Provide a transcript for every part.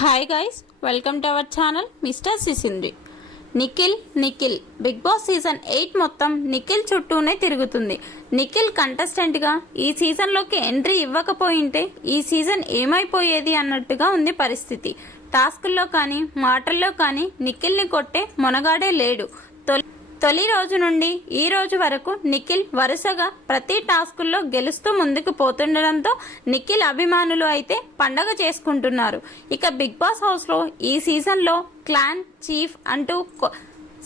Hi guys, welcome to our channel mister Sisindri. Nikhil Bigg Boss season 8 మొత్తం నిఖిల్ చుట్టూనే తిరుగుతుంది. నిఖిల్ కంటెస్టెంట్గా ఈ సీజన్లోకి ఎంట్రీ ఇవ్వకపోయింటే ఈ సీజన్ ఏమైపోయేది అన్నట్టుగా ఉంది పరిస్థితి. టాస్కుల్లో కానీ మాటల్లో కానీ నిఖిల్ని కొట్టే మొనగాడే లేడు. తొలి రోజు నుండి ఈ రోజు వరకు నిఖిల్ వరుసగా ప్రతి టాస్కుల్లో గెలుస్తూ ముందుకు పోతుండడంతో నిఖిల్ అభిమానులు అయితే పండగ చేసుకుంటున్నారు. ఇక బిగ్ బాస్ హౌస్లో ఈ సీజన్లో క్లాన్ చీఫ్ అంటూ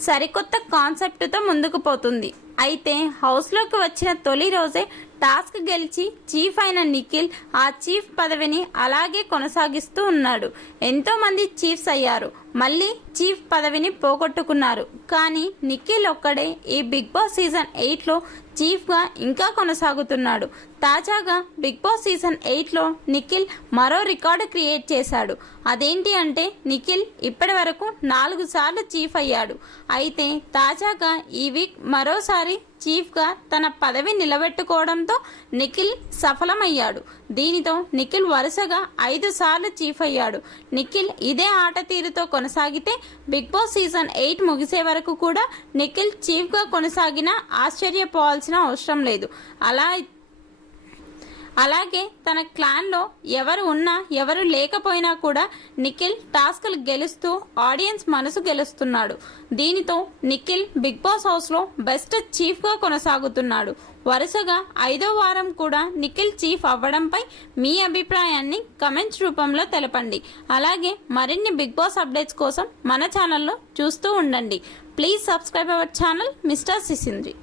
సరికొత్త కాన్సెప్ట్తో ముందుకు పోతుంది. అయితే హౌస్లోకి వచ్చిన తొలి రోజే టాస్క్ గెలిచి చీఫ్ అయిన నిఖిల్ ఆ చీఫ్ పదవిని అలాగే కొనసాగిస్తూ ఉన్నాడు. ఎంతో మంది చీఫ్స్ అయ్యారు, మళ్ళీ చీఫ్ పదవిని పోగొట్టుకున్నారు. కానీ నిఖిల్ ఒక్కడే ఈ బిగ్ బాస్ సీజన్ 8లో చీఫ్గా ఇంకా కొనసాగుతున్నాడు. తాజాగా బిగ్ బాస్ సీజన్ 8లో నిఖిల్ మరో రికార్డు క్రియేట్ చేశాడు. అదేంటి అంటే నిఖిల్ ఇప్పటి వరకు 4 సార్లు చీఫ్ అయ్యాడు. అయితే తాజాగా ఈ వీక్ మరోసారి చీఫ్గా తన పదవి నిలబెట్టుకోవడంతో నిఖిల్ సఫలమయ్యాడు. దీనితో నిఖిల్ వరుసగా 5 సార్లు చీఫ్ అయ్యాడు. నిఖిల్ ఇదే ఆట తీరుతో కొనసాగితే బిగ్ బాస్ సీజన్ 8 ముగిసే వరకు కూడా నిఖిల్ చీఫ్గా కొనసాగినా ఆశ్చర్యపోవాల్సిన అవసరం లేదు. అలాగే తన క్లాన్లో ఎవరు ఉన్నా ఎవరు లేకపోయినా కూడా నిఖిల్ టాస్కులు గెలుస్తూ ఆడియన్స్ మనసు గెలుస్తున్నాడు. దీనితో నిఖిల్ బిగ్ బాస్ హౌస్లో బెస్ట్ చీఫ్గా కొనసాగుతున్నాడు. వరుసగా 5వ వారం కూడా నిఖిల్ చీఫ్ అవ్వడంపై మీ అభిప్రాయాన్ని కమెంట్స్ రూపంలో తెలపండి. అలాగే మరిన్ని బిగ్ బాస్ అప్డేట్స్ కోసం మన ఛానల్లో చూస్తూ ఉండండి. Please subscribe our channel mister సిసింద్రి.